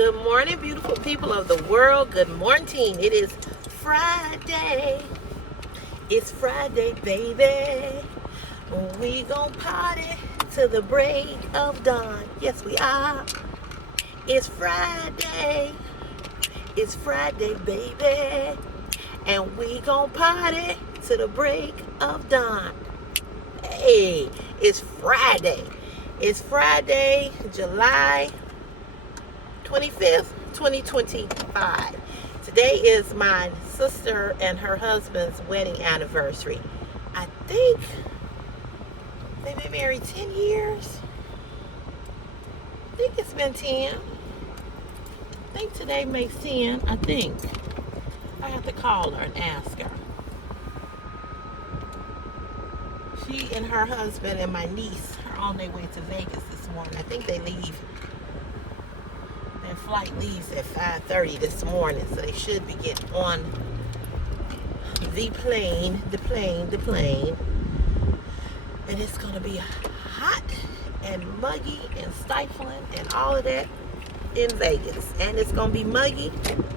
Good morning, beautiful people of the world. Good morning. It is Friday. It's Friday, baby. We gon' party to the break of dawn. Yes, we are. It's Friday. It's Friday, baby. And we gon' party to the break of dawn. Hey, it's Friday. It's Friday, July 25th, 2025. Today is my sister and her husband's wedding anniversary. I think they've been married 10 years. I think it's been 10. I think today makes 10, I think. I have to call her and ask her. She and her husband and my niece are on their way to Vegas this morning. I think they leave. Their flight leaves at 5:30 this morning, so they should be getting on the plane. And it's going to be hot and muggy and stifling and all of that in Vegas. And it's going to be muggy,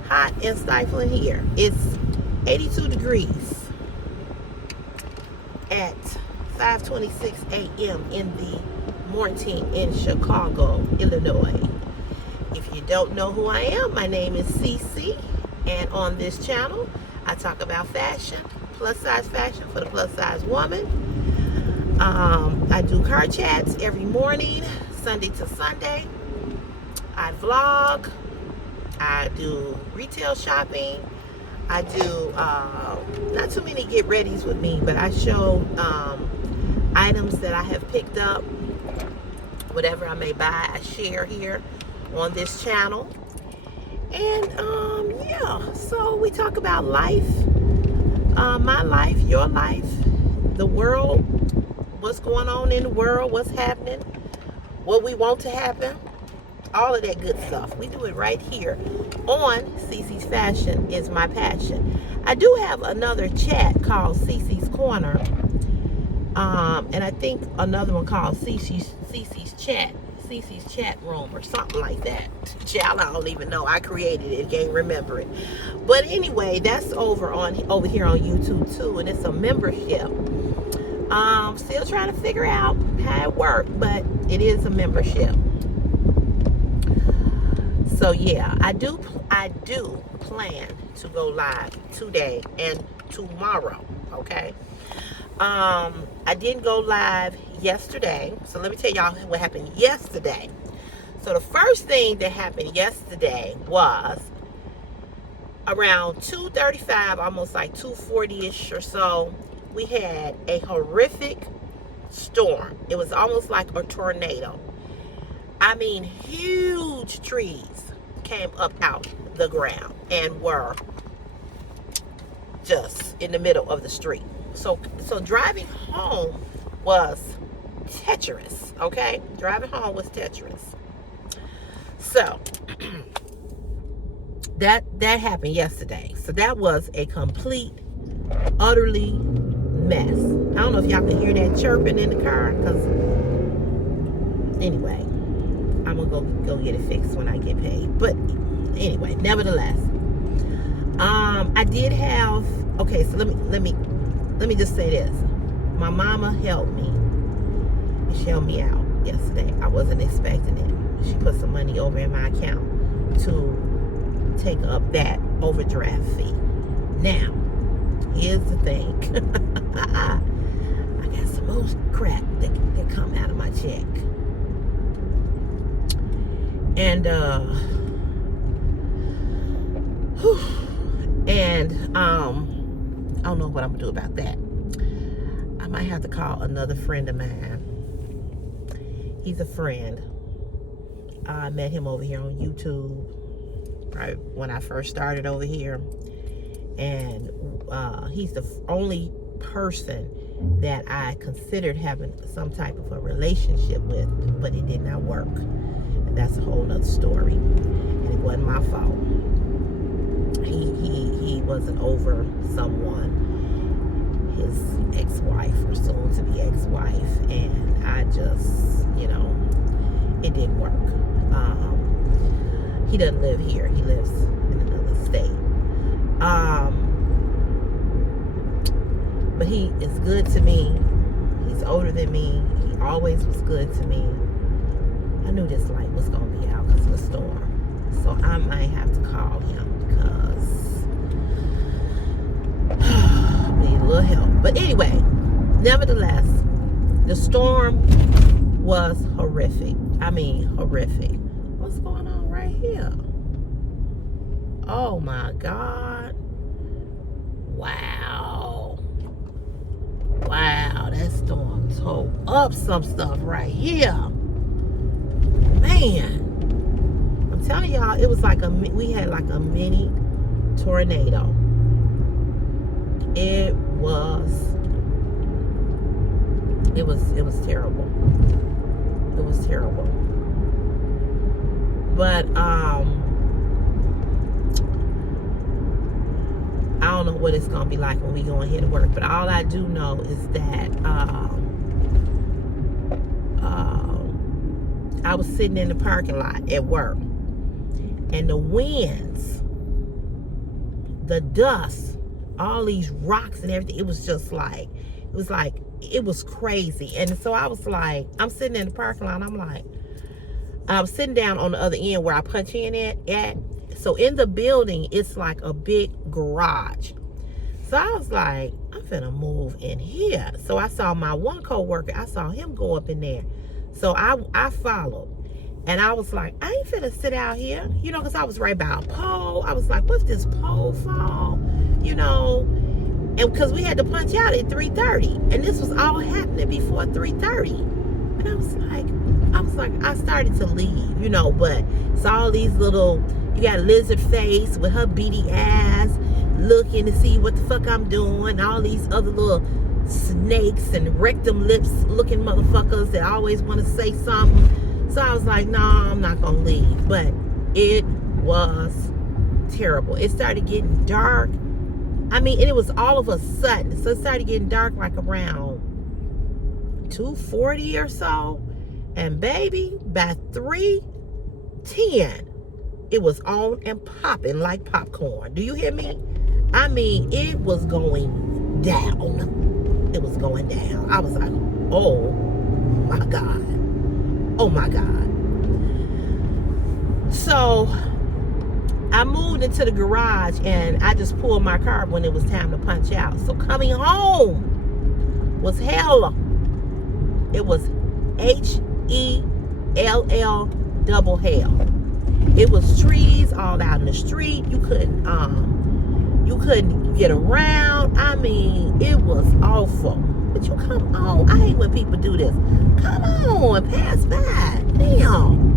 hot, and stifling here. It's 82 degrees at 5:26 a.m. in the morning in Chicago, Illinois. If you don't know who I am, my name is Cece, and on this channel, I talk about fashion, plus size fashion for the plus size woman. I do car chats every morning, Sunday to Sunday. I vlog. I do retail shopping. I do not too many get readies with me, but I show items that I have picked up. Whatever I may buy, I share here on this channel. And yeah, so we talk about life, my life, your life, the world, what's going on in the world, what's happening, what we want to happen, all of that good stuff. We do it right here on Cece's Fashion is My Passion. I do have another chat called Cece's Corner, and I think another one called Cece's chat room or something like that. Child, I don't even know. I created it, can't remember it. But anyway, that's over here on YouTube too, and it's a membership. Still trying to figure out how it works, but it is a membership. So yeah, I do plan to go live today and tomorrow. Okay. I didn't go live yesterday, so let me tell y'all what happened yesterday. So the first thing that happened yesterday was around 2:35, almost like 2:40ish or so. We had a horrific storm. It was almost like a tornado. I mean, huge trees came up out the ground and were just in the middle of the street. So driving home was treacherous, okay? Driving home was treacherous. So that happened yesterday. So that was a complete, utterly mess. I don't know if y'all can hear that chirping in the car, because anyway, I'm gonna go get it fixed when I get paid. But anyway, nevertheless, I did have, okay, so let me just say this. My mama helped me. She helped me out yesterday. I wasn't expecting it. She put some money over in my account to take up that overdraft fee. Now, here's the thing. I got some more crap that come out of my check. And I don't know what I'm gonna do about that. I might have to call another friend of mine. He's a friend. I met him over here on YouTube, right when I first started over here. And he's the only person that I considered having some type of a relationship with, but it did not work. And that's a whole nother story. And it wasn't my fault. He wasn't over someone, his ex-wife or soon to be ex-wife, and I just, it didn't work. He doesn't live here. He lives in another state. But he is good to me. He's older than me. He always was good to me. I knew this light was going to be out because of the storm. So I might have to call him because I need a little help. But anyway, nevertheless, the storm was horrific. I mean, horrific. What's going on right here? Oh my God. Wow. Wow, that storm tore up some stuff right here. Man. I'm telling y'all, it was like we had like a mini tornado. It was terrible. It was terrible. But I don't know what it's gonna be like when we go in here to work. But all I do know is that I was sitting in the parking lot at work, and the winds, the dust, all these rocks and everything, it was crazy. And so I was like, I'm sitting in the parking lot, and I'm like, I was sitting down on the other end where I punch in at. So in the building, it's like a big garage. So I was like, I'm finna move in here. So I saw my one coworker, I saw him go up in there. So I followed. And I was like, I ain't finna sit out here, you know, because I was right by a pole. I was like, what's this pole fall? You know, and because we had to punch out at 3:30. And this was all happening before 3:30. And I was like, I started to leave, you know, but it's all these little, you got lizard face with her beady ass looking to see what the fuck I'm doing. All these other little snakes and rectum lips looking motherfuckers that always want to say something. So I was like, no, I'm not going to leave. But it was terrible. It started getting dark. I mean, and it was all of a sudden. So it started getting dark like around 2:40 or so. And baby, by 3:10, it was on and popping like popcorn. Do you hear me? I mean, it was going down. It was going down. I was like, oh my God. Oh my God. So I moved into the garage and I just pulled my car when it was time to punch out. So coming home was hell. It was HELL double hell. It was trees all out in the street. You couldn't get around. I mean, it was awful. But you come on. I hate when people do this. Come on, pass by. Damn.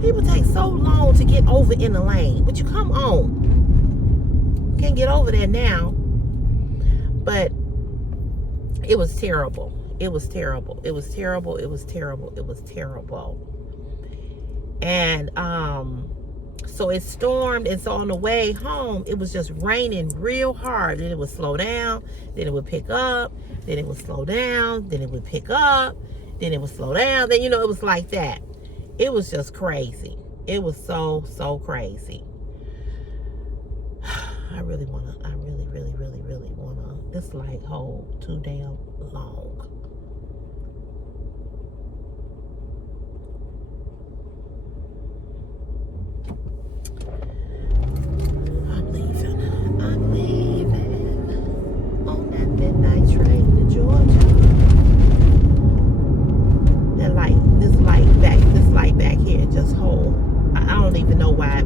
People take so long to get over in the lane. But you come on. Can't get over there now. But it was terrible. It was terrible. It was terrible. It was terrible. It was terrible. And so it stormed, and so on the way home, it was just raining real hard. Then it would slow down, then it would pick up, then it would slow down, then it would pick up, then it would slow down. Then, you know, it was like that. It was just crazy. It was so crazy. I really want to, this light hold too damn long. I'm leaving on that midnight train to Georgia. This light back here just hold. I don't even know why. I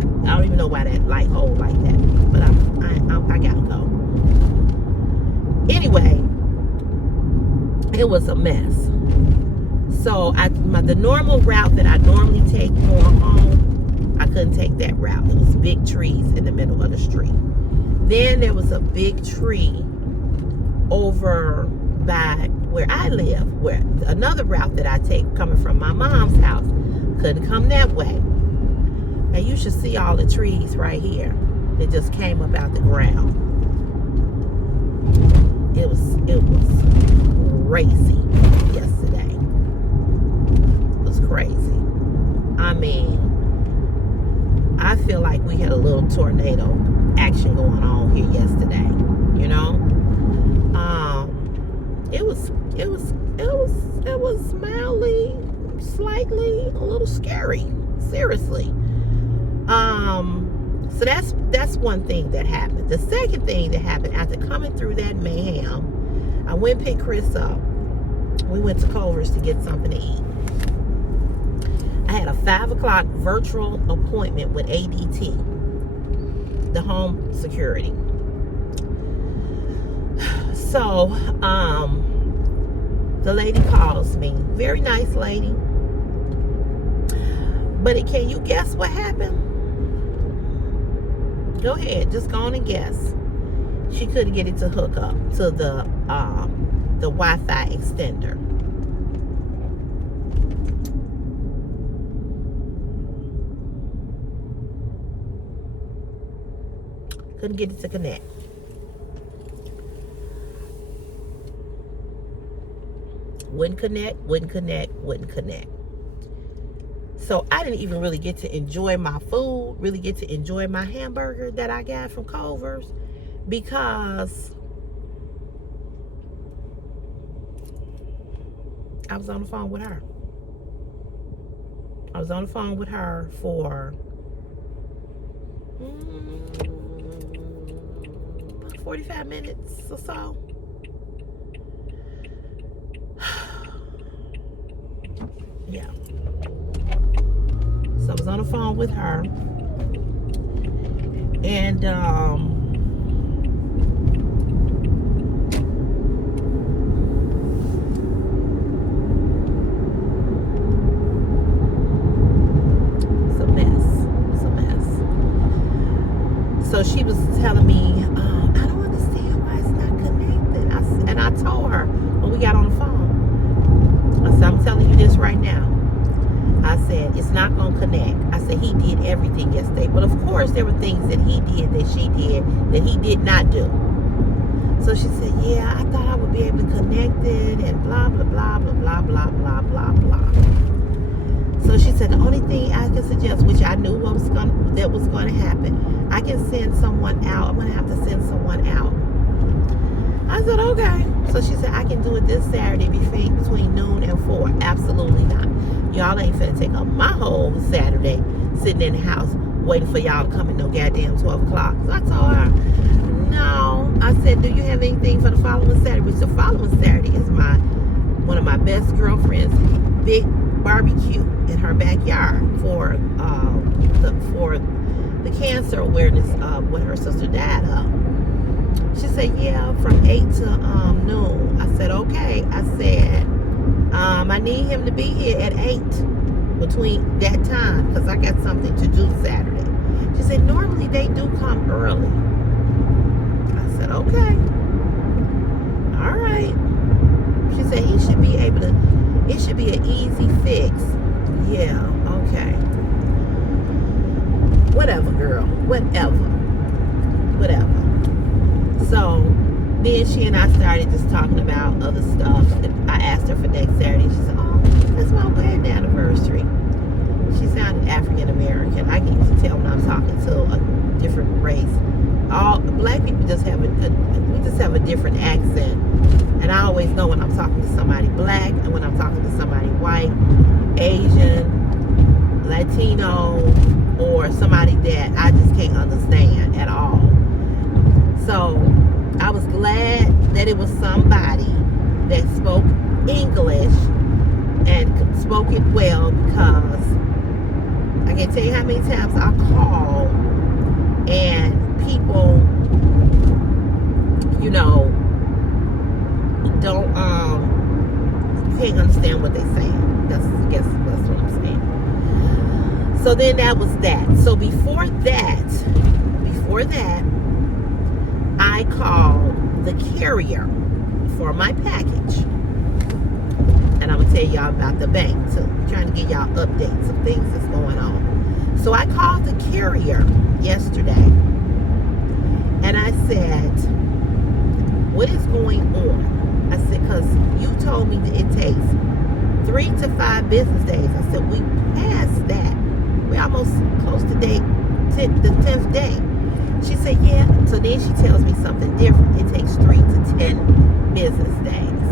don't even know why that light hold like that. But I gotta go. Anyway, it was a mess. So the normal route that I normally take going home, I couldn't take that route. It was big trees in the middle of the street. Then there was a big tree over by where I live, where another route that I take coming from my mom's house. Couldn't come that way. And you should see all the trees right here that just came up out the ground. It was crazy yesterday. crazy. I mean, I feel like we had a little tornado action going on here yesterday. You know, it was mildly, slightly, a little scary. Seriously. So that's one thing that happened. The second thing that happened after coming through that mayhem, I went and picked Chris up. We went to Culver's to get something to eat. I had a 5 o'clock virtual appointment with ADT, the home security. So, the lady calls me. Very nice lady. But can you guess what happened? Go ahead, just go on and guess. She couldn't get it to hook up to the Wi-Fi extender. Couldn't get it to connect. Wouldn't connect. So I didn't even really get to enjoy my food, really get to enjoy my hamburger that I got from Culver's, because I was on the phone with her. I was on the phone with her for 45 minutes or so. Yeah. So I was on the phone with her, and it's a mess. So she was telling me, I don't understand why it's not connected. And I told her when we got on the phone, I said, I'm telling you this right now. I said, it's not going to connect. I said, he did everything yesterday. But of course, there were things that he did that she did that he did not do. So she said, yeah, I thought I would be able to connect it and blah, blah, blah, blah, blah, blah, blah, blah, blah. So she said, the only thing I can suggest, which I knew was going to happen, I can send someone out. I'm going to have to send someone out. I said, okay. So she said, I can do it this Saturday between noon and 4. Absolutely not. Y'all ain't finna take up my whole Saturday sitting in the house waiting for y'all to come at no goddamn 12 o'clock. So I told her, no. I said, do you have anything for the following Saturday? Which the following Saturday is one of my best girlfriends' big barbecue in her backyard for the cancer awareness of what her sister died of. She said, yeah, from 8 to noon. I said, okay. I said, I need him to be here at 8 between that time because I got something to do Saturday. She said, normally they do come early. I said, okay. All right. She said, he should be able to, it should be an easy fix. Yeah, okay. Whatever, girl. Whatever. So then she and I started just talking about other stuff. I asked her for next Saturday. She said, oh, that's my wedding anniversary. She sounded African American. I can usually tell when I'm talking to a different race. All black people just have a different accent. And I always know when I'm talking to somebody black and when I'm talking to somebody white, Asian, Latino, or somebody that I just can't understand at all. So I was glad that it was somebody that spoke English and spoke it well, because I can't tell you how many times I call and people, don't you can't understand what they're saying. That's what I'm saying. So then that was that. So before that, I called the carrier for my package. And I'm going to tell y'all about the bank too. I'm trying to get y'all updates of things that's going on. So I called the carrier yesterday. And I said, what is going on? I said, because you told me that it takes 3 to 5 business days. I said, we passed that. We're almost close to the 10th day. She said, yeah. So then she tells me something different. It takes 3 to 10 business days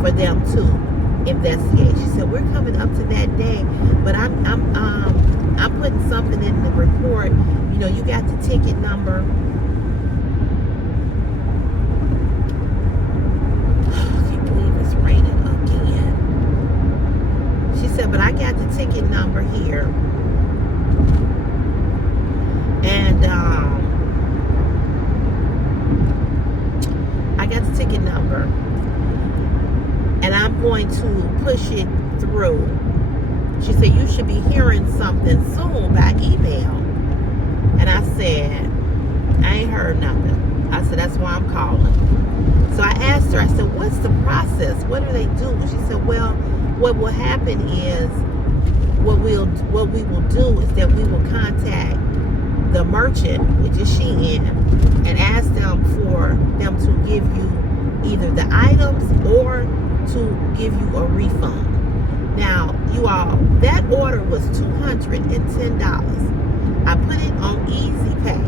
for them to investigate. She said, we're coming up to that day, but I'm putting something in the report. You know, you got the ticket number. But I got the ticket number here, and I got the ticket number, and I'm going to push it through. She said, you should be hearing something soon by email. And I said, I ain't heard nothing. I said, that's why I'm calling. So I asked her, I said, what's the process? What do they do? And she said, well, what will happen is, what we will do is that we will contact the merchant, which is Shein, and ask them for them to give you either the items or to give you a refund. Now, you all, that order was $210. I put it on Easy Pay,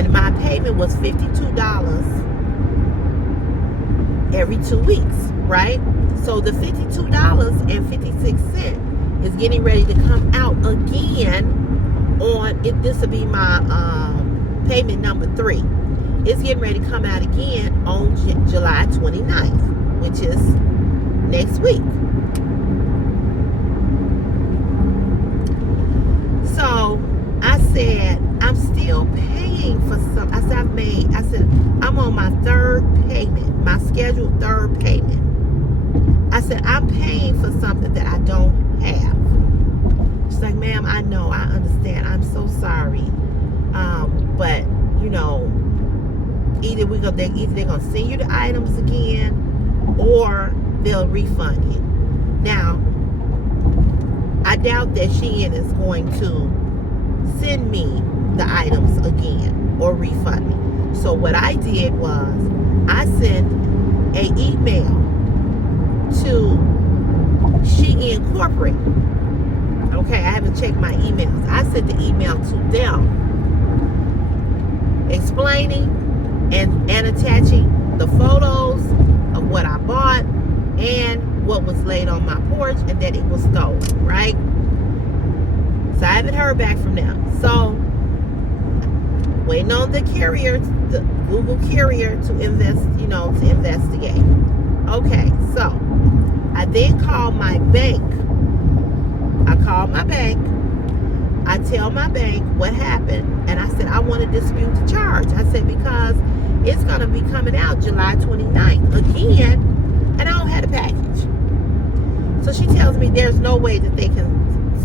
and my payment was $52 every 2 weeks, right? So the $52.56 is getting ready to come out again on it. This will be my payment number 3. It's getting ready to come out again on July 29th, which is next week. So I said, I'm still paying for some. I said, I'm on my 3rd payment, my scheduled 3rd payment. I said, I'm paying for something that I don't have. She's like, ma'am, I know, I understand. I'm so sorry. But, you know, either they're going to send you the items again or they'll refund you. Now, I doubt that Shein is going to send me the items again or refund me. So what I did was I sent an email to Shein Corporate. Okay, I haven't checked my emails. I sent the email to them explaining and attaching the photos of what I bought and what was laid on my porch and that it was stolen, right? So I haven't heard back from them. So waiting on the carrier, the Google carrier to investigate. Okay, so I then called my bank. I called my bank. I tell my bank what happened, and I said I want to dispute the charge. I said because it's going to be coming out July 29th again, and I don't have the package. So she tells me there's no way that they can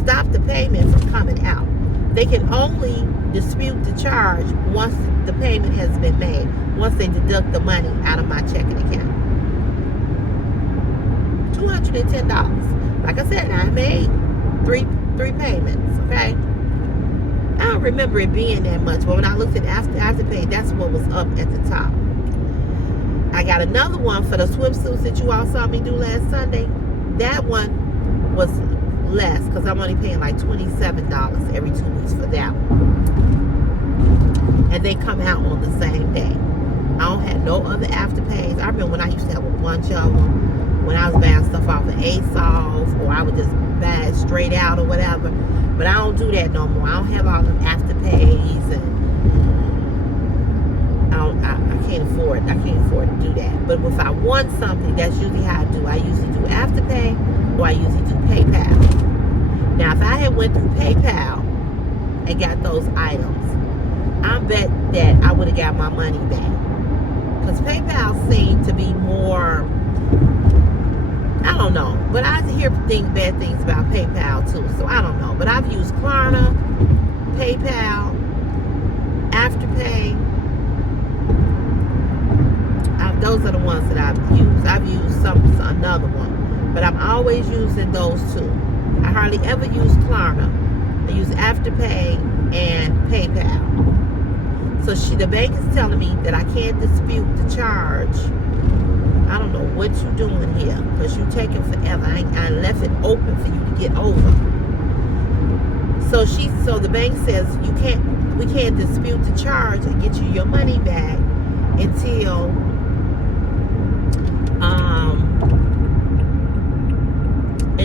stop the payment from coming out. They can only dispute the charge once the payment has been made, once they deduct the money out of my checking account. $210. Like I said, I made three payments, okay? I don't remember it being that much, but when I looked at Afterpay, that's what was up at the top. I got another one for the swimsuits that you all saw me do last Sunday. That one was less because I'm only paying like $27 every 2 weeks for that one. And they come out on the same day. I don't have no other Afterpays. I remember when I used to have a bunch of them when I was buying stuff off of ASOS, or I would just buy it straight out or whatever. But I don't do that no more. I don't have all them Afterpays, and I can't afford to do that. But if I want something, that's usually how I do. I usually do Afterpay, or I usually do PayPal. Now, if I had went through PayPal and got those items, I bet that I would have got my money back. Because PayPal seemed to be more, I don't know. But I hear bad things about PayPal too, so I don't know. But I've used Klarna, PayPal, Afterpay. Those are the ones that I've used. I've used another one, but I'm always using those two. I hardly ever use Klarna. I use Afterpay and PayPal. So the bank is telling me that I can't dispute the charge I don't know what you doing here, because you taking forever. I left it open for you to get over. So the bank says we can't dispute the charge and get you your money back until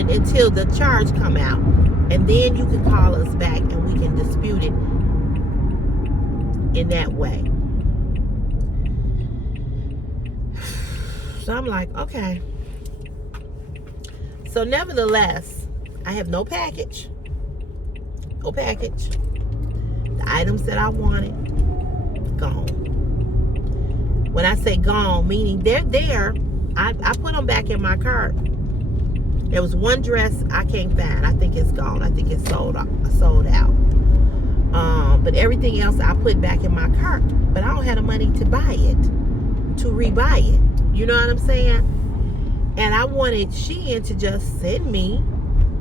until the charge come out, and then you can call us back and we can dispute it in that way. So I'm like, okay. So nevertheless, I have no package. No package. The items that I wanted, gone. When I say gone, meaning they're there, I put them back in my cart. There was one dress I can't find. I think it's gone. I think it's sold out. But everything else I put back in my cart. But I don't have the money to buy it, to rebuy it. You know what I'm saying? And I wanted Shein to just send me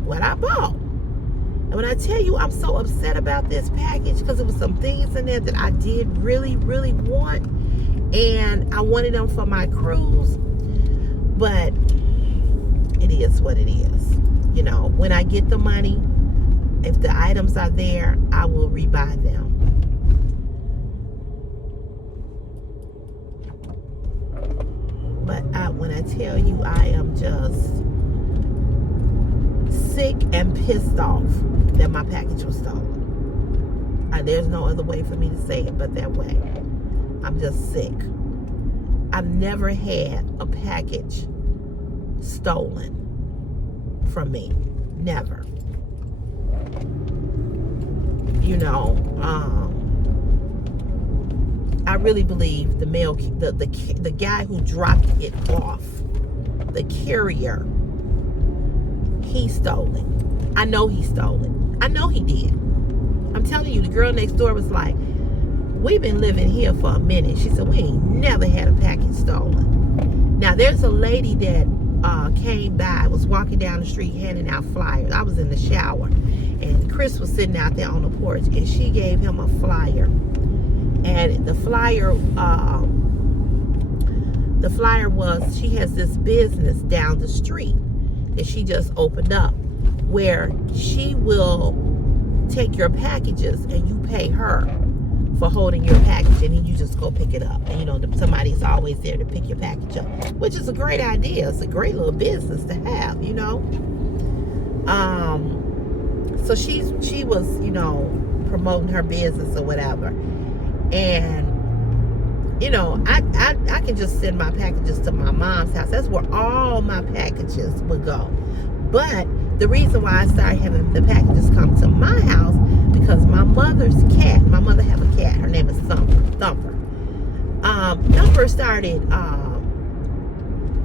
what I bought. And when I tell you I'm so upset about this package, because there was some things in there that I did really, really want. And I wanted them for my cruise. But it is what it is. You know, when I get the money, if the items are there, I will rebuy them. But when I tell you I am just sick and pissed off that my package was stolen. There's no other way for me to say it but that way. I'm just sick. I've never had a package stolen from me. Never. You know, I really believe the guy who dropped it off, the carrier, he stole it. I know he stole it. I know he did. I'm telling you, the girl next door was like, we've been living here for a minute. She said, we ain't never had a package stolen. Now, there's a lady that came by, was walking down the street handing out flyers. I was in the shower, and Chris was sitting out there on the porch, and she gave him a flyer. And the flyer was, she has this business down the street that she just opened up, where she will take your packages and you pay her for holding your package, and then you just go pick it up. And you know, somebody's always there to pick your package up, which is a great idea. It's a great little business to have, you know. So she was, you know, promoting her business or whatever. And you know, I can just send my packages to my mom's house. That's where all my packages would go. But the reason why I started having the packages come to my house, because my mother's cat, my mother have a cat, her name is Thumper. Thumper started,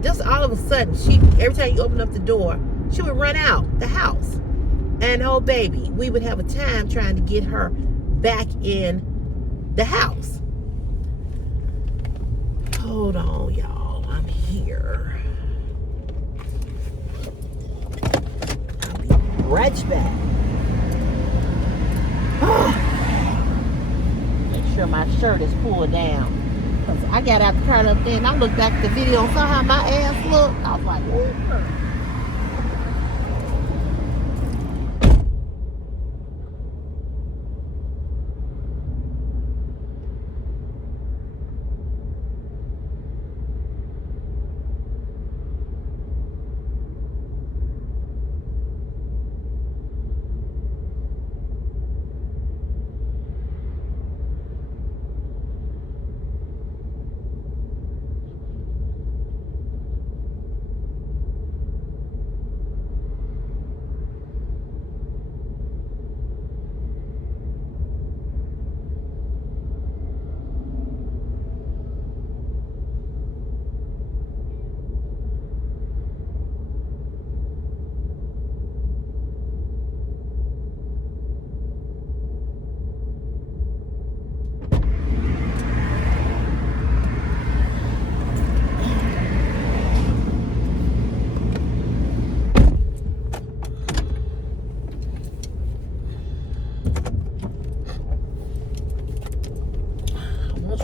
just all of a sudden, every time you open up the door, she would run out the house. And oh baby, we would have a time trying to get her back in the house. Hold on, y'all, I'm here. I'll be right back. Make sure my shirt is pulled down. Because I got out the car up there and I looked back at the video and saw how my ass looked. I was like, ooh.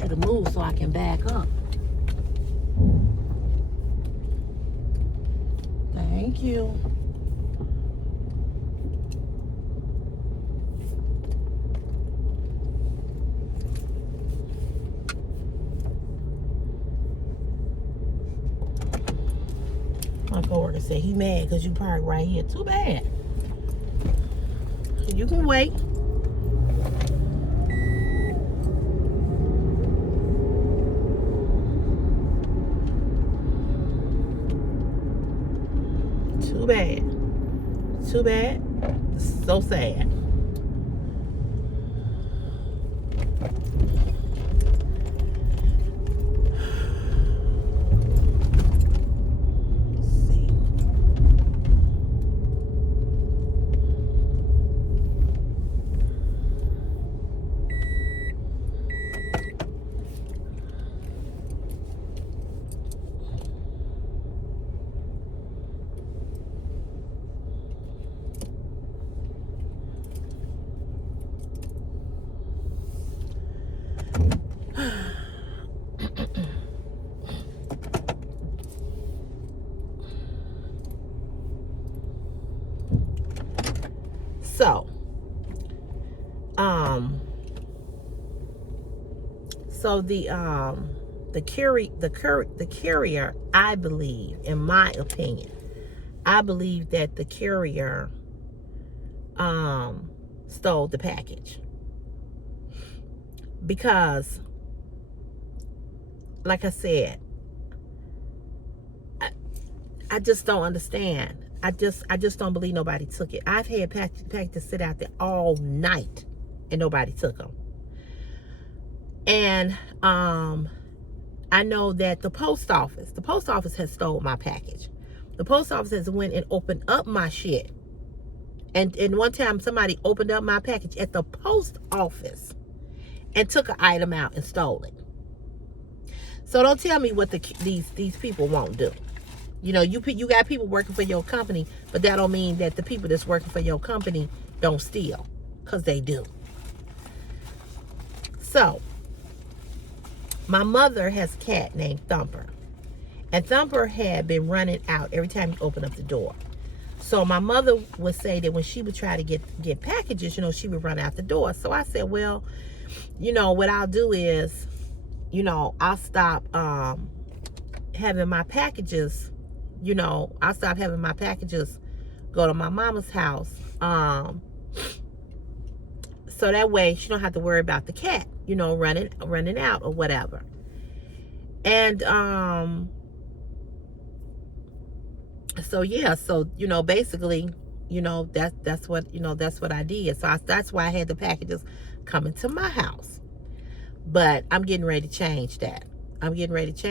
To move so I can back up. coworker said he mad because you parked right here. Too bad. You can wait. Too bad. Too bad. So sad. So, the carrier, I believe, in my opinion, I believe that the carrier stole the package, because, like I said, I just don't understand. I just don't believe nobody took it. I've had packages sit out there all night and nobody took them. And I know that the post office has stole my package. The post office has went and opened up my shit. And one time somebody opened up my package at the post office and took an item out and stole it. So don't tell me what these people won't do. You know, you got people working for your company, but that don't mean that the people that's working for your company don't steal, because they do. So, my mother has a cat named Thumper. And Thumper had been running out every time you open up the door. So my mother would say that when she would try to get packages, you know, she would run out the door. So I said, well, you know, what I'll do is, you know, I'll stop having my packages, go to my mama's house. So that way she don't have to worry about the cat, you know, running out or whatever. And so yeah, so you know, basically, you know, that's what I did. So that's why I had the packages coming to my house. But I'm getting ready to change that. I'm getting ready to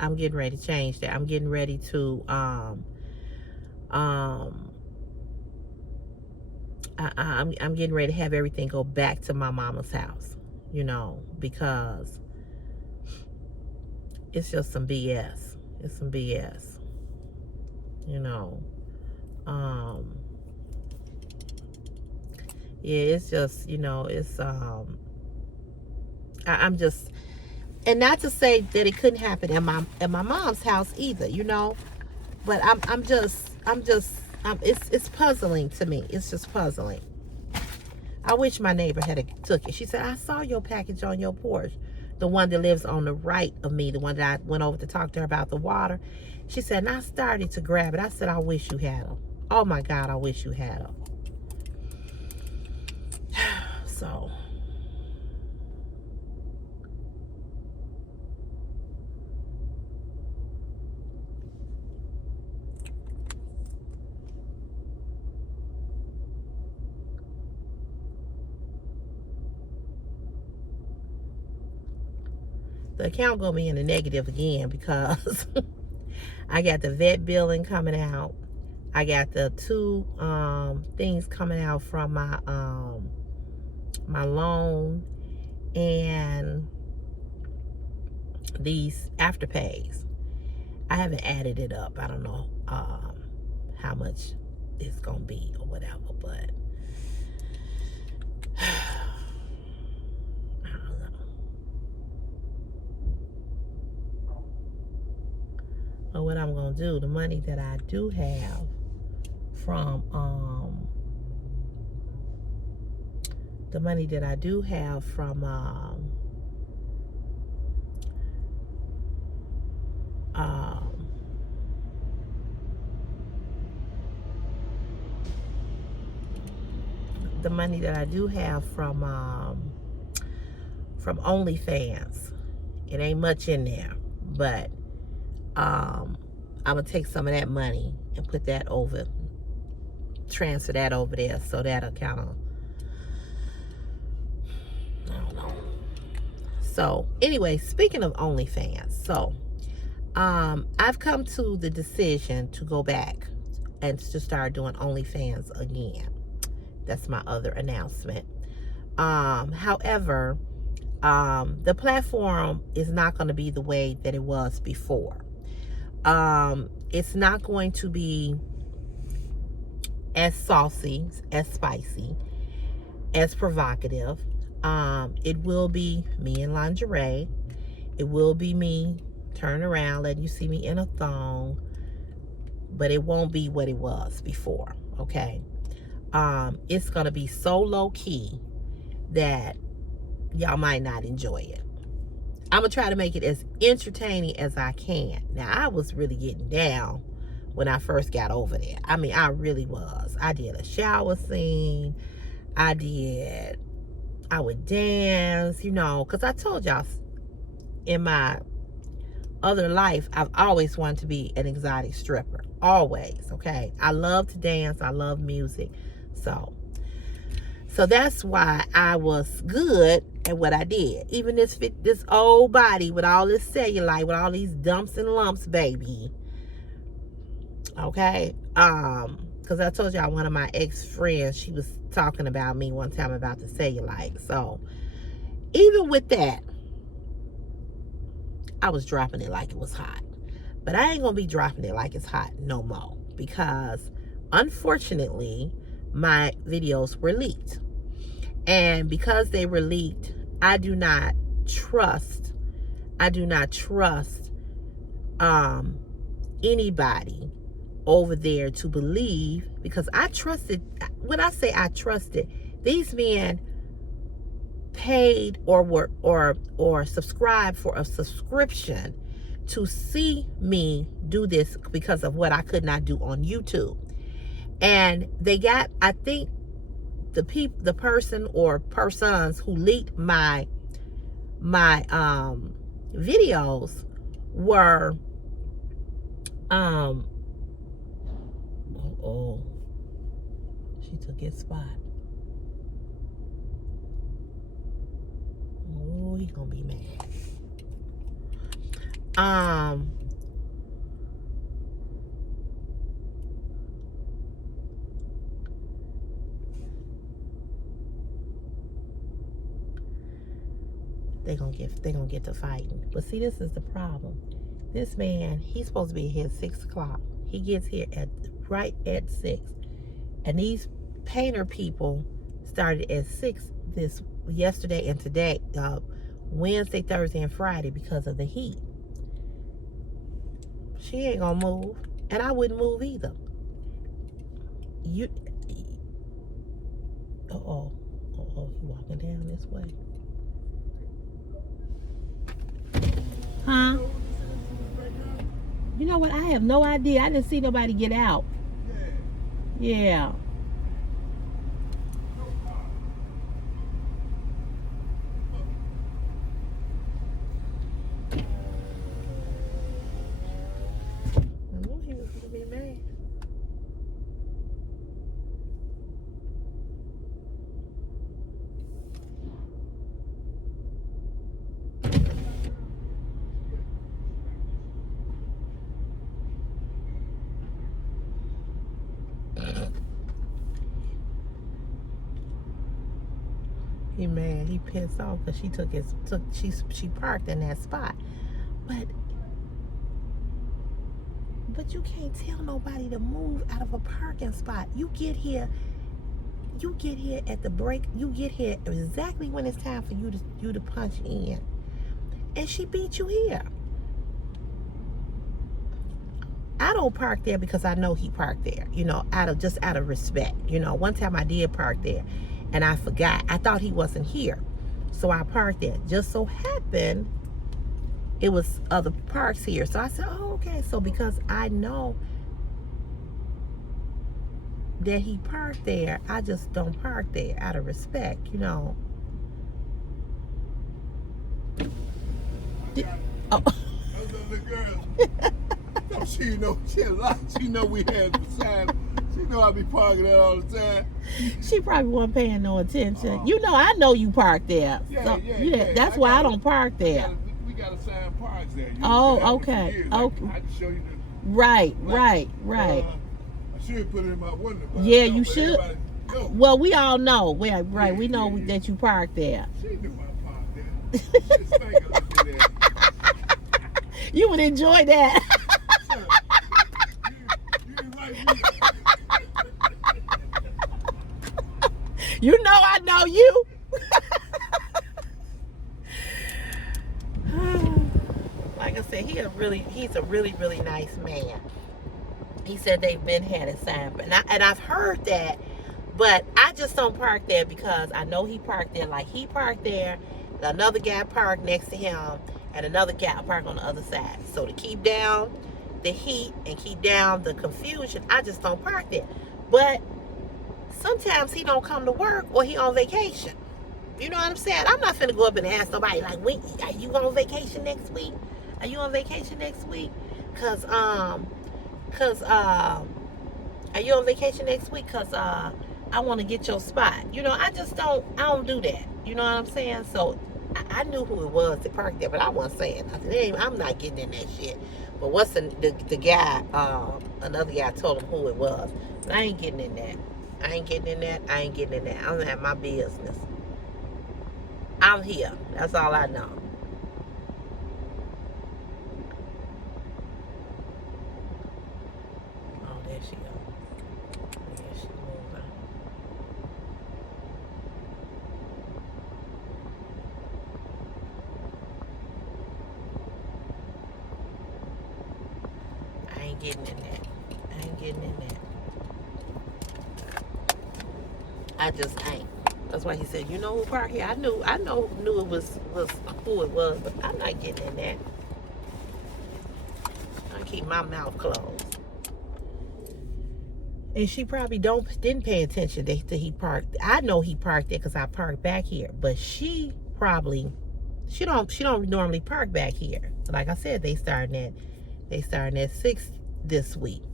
I'm getting ready to have everything go back to my mama's house, you know, because it's just some BS. It's some BS, you know. Yeah, it's just, you know, it's I'm just, and not to say that it couldn't happen at my mom's house either, you know, but it's puzzling to me. It's just puzzling. I wish my neighbor had took it. She said, I saw your package on your porch. The one that lives on the right of me, the one that I went over to talk to her about the water. She said, and I started to grab it. I said, I wish you had them. Oh my God, I wish you had them. So. The account gonna be in the negative again because I got the vet billing coming out. I got the two things coming out from my my loan and these afterpays. I haven't added it up. I don't know how much it's gonna be or whatever, but or what I'm gonna do, the money that I do have from the money that I do have from OnlyFans. It ain't much in there, but I'm gonna take some of that money and put that over, transfer that over there, so that'll kind of, I don't know. So anyway, speaking of OnlyFans, so I've come to the decision to go back and to start doing OnlyFans again. That's my other announcement. However, the platform is not going to be the way that it was before. It's not going to be as saucy, as spicy, as provocative. It will be me in lingerie. It will be me turn around, letting you see me in a thong, but it won't be what it was before. Okay. It's gonna be so low key that y'all might not enjoy it. I'm gonna try to make it as entertaining as I can. Now, I was really getting down when I first got over there. I mean, I really was. I did a shower scene. I would dance, you know, because I told y'all in my other life, I've always wanted to be an exotic stripper. Always, okay? I love to dance. I love music. So that's why I was good at what I did. Even this old body with all this cellulite, with all these dumps and lumps, baby. Okay? Because I told y'all one of my ex-friends, she was talking about me one time about the cellulite. So even with that, I was dropping it like it was hot. But I ain't going to be dropping it like it's hot no more. Because, unfortunately, my videos were leaked. And because they were leaked, I do not trust anybody over there to believe, because I trusted, when I say I trusted, these men paid or subscribed for a subscription to see me do this because of what I could not do on YouTube. And they got, I think the person or persons who leaked my videos were she took his spot. Oh, he's gonna be mad. They gonna get to fighting. But see, this is the problem. This man, he's supposed to be here at 6 o'clock. He gets here right at 6. And these painter people started at 6 yesterday and today, Wednesday, Thursday, and Friday, because of the heat. She ain't gonna move, and I wouldn't move either. He walking down this way. Huh? You know what? I have no idea. I didn't see nobody get out. Yeah. I knew he was gonna be mad. He mad. He pissed off because she parked in that spot. But you can't tell nobody to move out of a parking spot. You get here at the break. You get here exactly when it's time for you to punch in. And she beat you here. I don't park there because I know he parked there, you know, out of respect. You know, one time I did park there and I forgot. I thought he wasn't here. So I parked there. Just so happened it was other parks here. So I said, oh, okay. So because I know that he parked there, I just don't park there out of respect, you know. Oh. Those other girls. No, she know she a lot. She know we had the sign. She know I be parking there all the time. She probably wasn't paying no attention. Oh. You know, I know you park there. Yeah, So, yeah. That's why I don't park there. We got assigned parks there. Oh, okay. Okay. I can show you the. Right. I should put it in my window. Yeah, you should. No. Well, we all know. Right. We know that you park there. She knew I parked there. She stank a little bit there. You would enjoy that. You know I know you. Like I said, he's a really, really nice man. He said they've been had a sign, and I've heard that, but I just don't park there because I know he parked there. Like he parked there, another guy parked next to him, and another guy parked on the other side. So to keep down the heat and keep down the confusion, I just don't park there. But sometimes he don't come to work or he on vacation. You know what I'm saying? I'm not finna go up and ask nobody like, when are you on vacation next week? Are you on vacation next week? Cause are you on vacation next week? Cause I want to get your spot. You know, I don't do that. You know what I'm saying? So I knew who it was that parked there, but I wasn't saying nothing. I'm not getting in that shit. But what's the guy? Another guy told him who it was. But I ain't getting in that. I'm at my business. I'm here. That's all I know. Oh, there she goes. Yeah, she's moving. I ain't getting in that. I just ain't. That's why he said, you know who parked here? I knew it was who it was, but I'm not getting in that. I keep my mouth closed. And she probably didn't pay attention that he parked. I know he parked there because I parked back here, but she don't normally park back here. Like I said, they starting at 6 this week.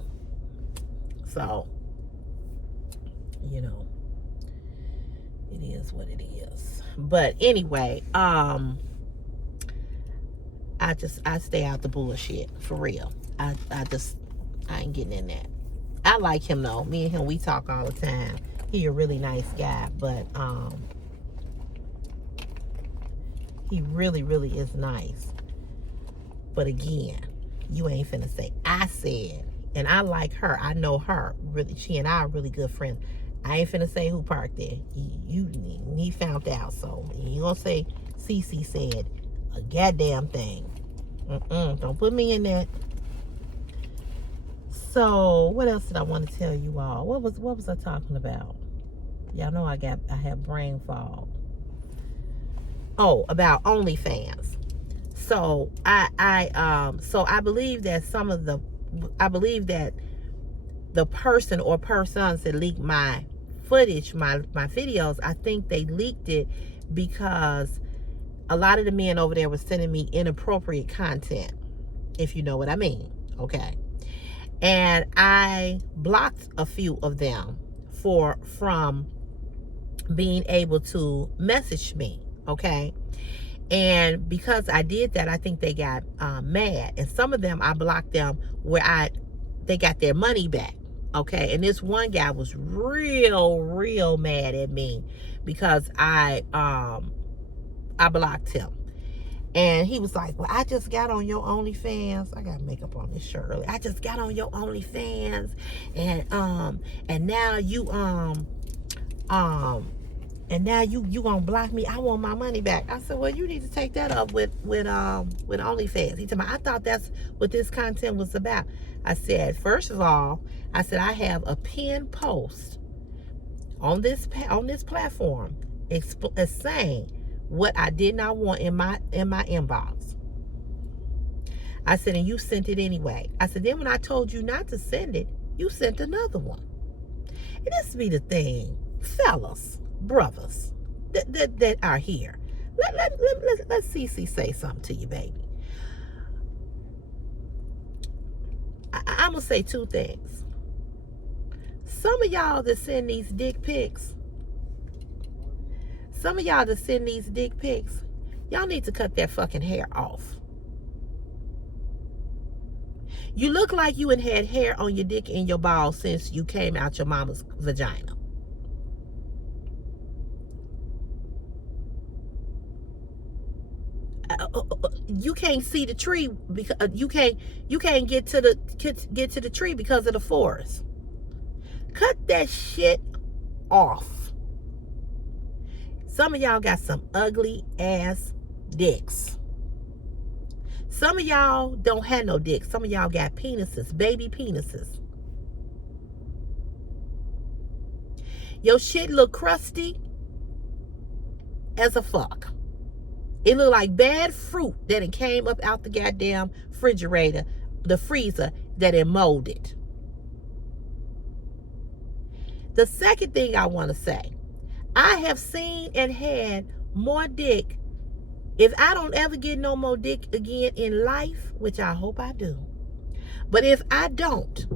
So, you know, it is what it is. But anyway, I stay out the bullshit for real. I ain't getting in that. I like him though. Me and him, we talk all the time. He a really nice guy, but he really, really is nice. But again, you ain't finna say I said. And I like her. I know her. Really, she and I are really good friends. I ain't finna say who parked there. He found out. So you gonna say Cece said a goddamn thing. Don't put me in that. So what else did I want to tell you all? What was I talking about? Y'all know I have brain fog. Oh, about OnlyFans. So I believe that the person or persons that leaked my footage, my videos, I think they leaked it because a lot of the men over there were sending me inappropriate content, if you know what I mean. Okay. And I blocked a few of them from being able to message me. Okay. And because I did that, I think they got mad. And some of them, I blocked them where they got their money back. Okay. And this one guy was real mad at me because I blocked him. And he was like, well, I just got on your OnlyFans. I got makeup on this shirt early. I just got on your OnlyFans. And now you gonna block me. I want my money back. I said, well, you need to take that up with OnlyFans. He told me, I thought that's what this content was about. I said, first of all, I have a pinned post on this platform saying what I did not want in my inbox. I said, and you sent it anyway. I said, then when I told you not to send it, you sent another one. And this be the thing, fellas, brothers that are here. Let Cece say something to you, baby. I'm going to say two things. Some of y'all that send these dick pics, y'all need to cut that fucking hair off. You look like you had hair on your dick and your balls since you came out your mama's vagina. You can't see the tree because you can't get to the tree because of the forest. Cut that shit off. Some of y'all got some ugly ass dicks. Some of y'all don't have no dicks. Some of y'all got penises, baby penises. Your shit look crusty as a fuck. It look like bad fruit that it came up out the goddamn refrigerator, the freezer that it molded. The second thing I want to say, I have seen and had more dick. If I don't ever get no more dick again in life, which I hope I do, but if I don't,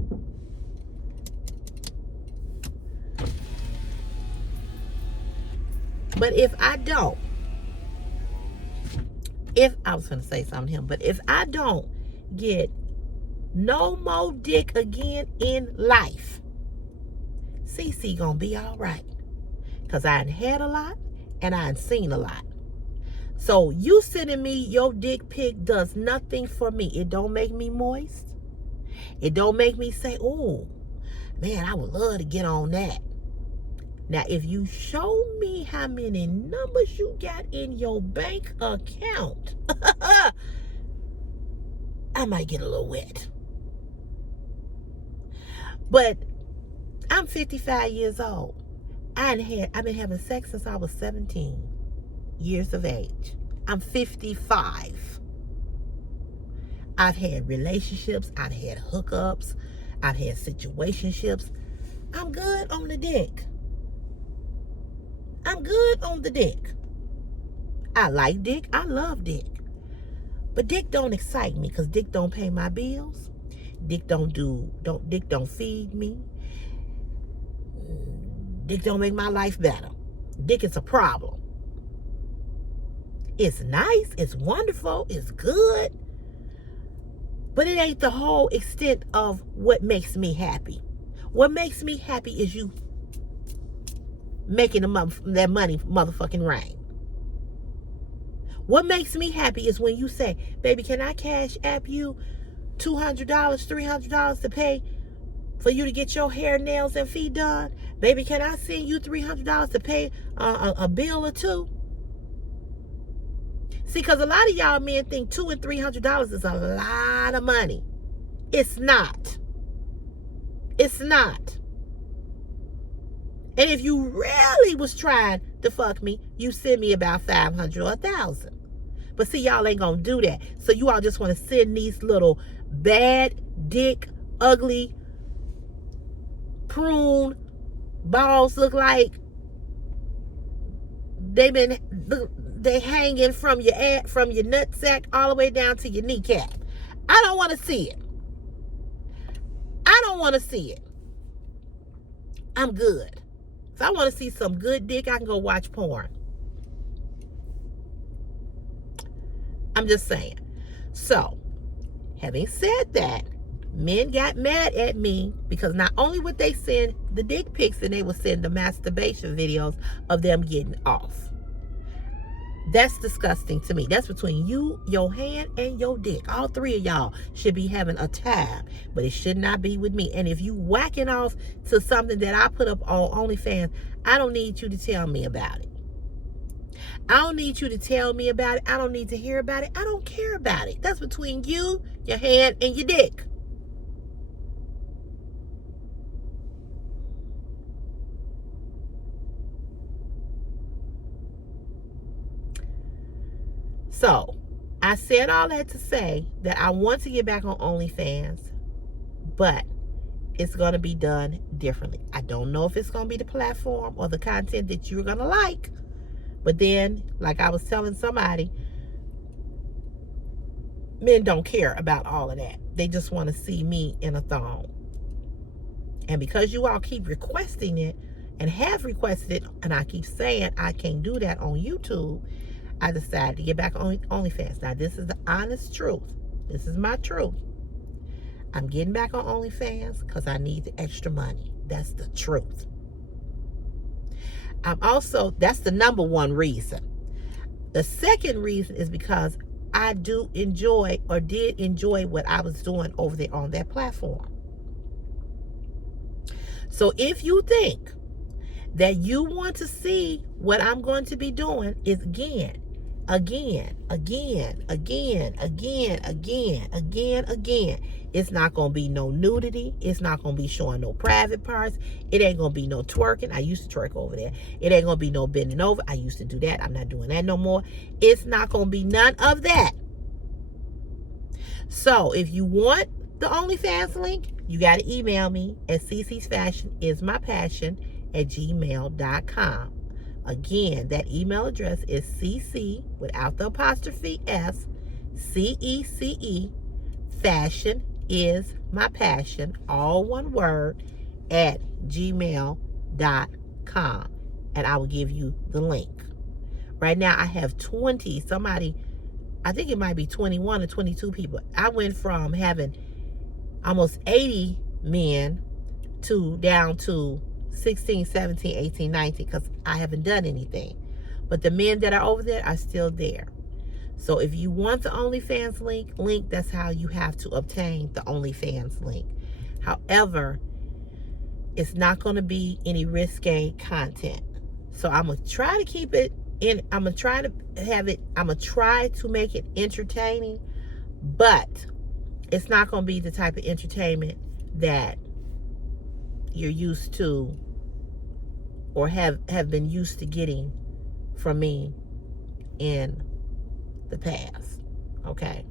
if I was going to say something to him, but if I don't get no more dick again in life, CC gonna be all right. Because I done had a lot and I done seen a lot. So you sending me your dick pic does nothing for me. It don't make me moist. It don't make me say, oh, man, I would love to get on that. Now, if you show me how many numbers you got in your bank account, I might get a little wet. But I'm 55 years old. I've been having sex since I was 17 years of age. I'm 55. I've had relationships. I've had hookups. I've had situationships. I'm good on the dick. I'm good on the dick. I like dick. I love dick. But dick don't excite me because dick don't pay my bills. Dick don't feed me. Dick don't make my life better. Dick is a problem. It's nice, it's wonderful, it's good, but it ain't the whole extent of what makes me happy. What makes me happy is you making that money motherfucking rain. What makes me happy is when you say, baby, can I cash app you $200, $300 to pay for you to get your hair, nails, and feet done? Baby, can I send you $300 to pay a bill or two? See, because a lot of y'all men think $200 and $300 is a lot of money. It's not. It's not. And if you really was trying to fuck me, you send me about $500 or $1,000. But see, y'all ain't gonna do that. So you all just want to send these little bad dick, ugly, prune balls look like they hanging from your nutsack all the way down to your kneecap. I don't want to see it. I don't want to see it. I'm good. If I want to see some good dick, I can go watch porn. I'm just saying. So, having said that, men got mad at me because not only would they send the dick pics, and they would send the masturbation videos of them getting off. That's disgusting to me. That's between you, your hand, and your dick. All three of y'all should be having a time, but it should not be with me. And if you whacking off to something that I put up on OnlyFans, I don't need you to tell me about it. I don't need you to tell me about it. I don't need to hear about it. I don't care about it. That's between you, your hand, and your dick. So, I said all that to say that I want to get back on OnlyFans, but it's going to be done differently. I don't know if it's going to be the platform or the content that you're going to like. But then, like I was telling somebody, men don't care about all of that. They just want to see me in a thong. And because you all keep requesting it and have requested it, and I keep saying I can't do that on YouTube, I decided to get back on OnlyFans. Now, this is the honest truth. This is my truth. I'm getting back on OnlyFans because I need the extra money. That's the truth. That's the number one reason. The second reason is because I do enjoy, or did enjoy, what I was doing over there on that platform. So if you think that you want to see what I'm going to be doing, is again, it's not going to be no nudity. It's not going to be showing no private parts. It ain't going to be no twerking. I used to twerk over there. It ain't going to be no bending over. I used to do that. I'm not doing that no more. It's not going to be none of that. So if you want the OnlyFans link, you got to email me at cc'sfashionismypassion@gmail.com. Again, that email address is cc without the apostrophe s, CECE, fashion is my passion, all one word, at gmail.com. And I will give you the link. Right now I have 20, somebody, I think it might be 21 or 22 people. I went from having almost 80 men down to 16, 17, 18, 19, because I haven't done anything. But the men that are over there are still there. So if you want the OnlyFans link, that's how you have to obtain the OnlyFans link. However, it's not going to be any risque content. So I'm going to try to keep it in, I'm going to try to make it entertaining, but it's not going to be the type of entertainment that you're used to or have been used to getting from me in the past. Okay?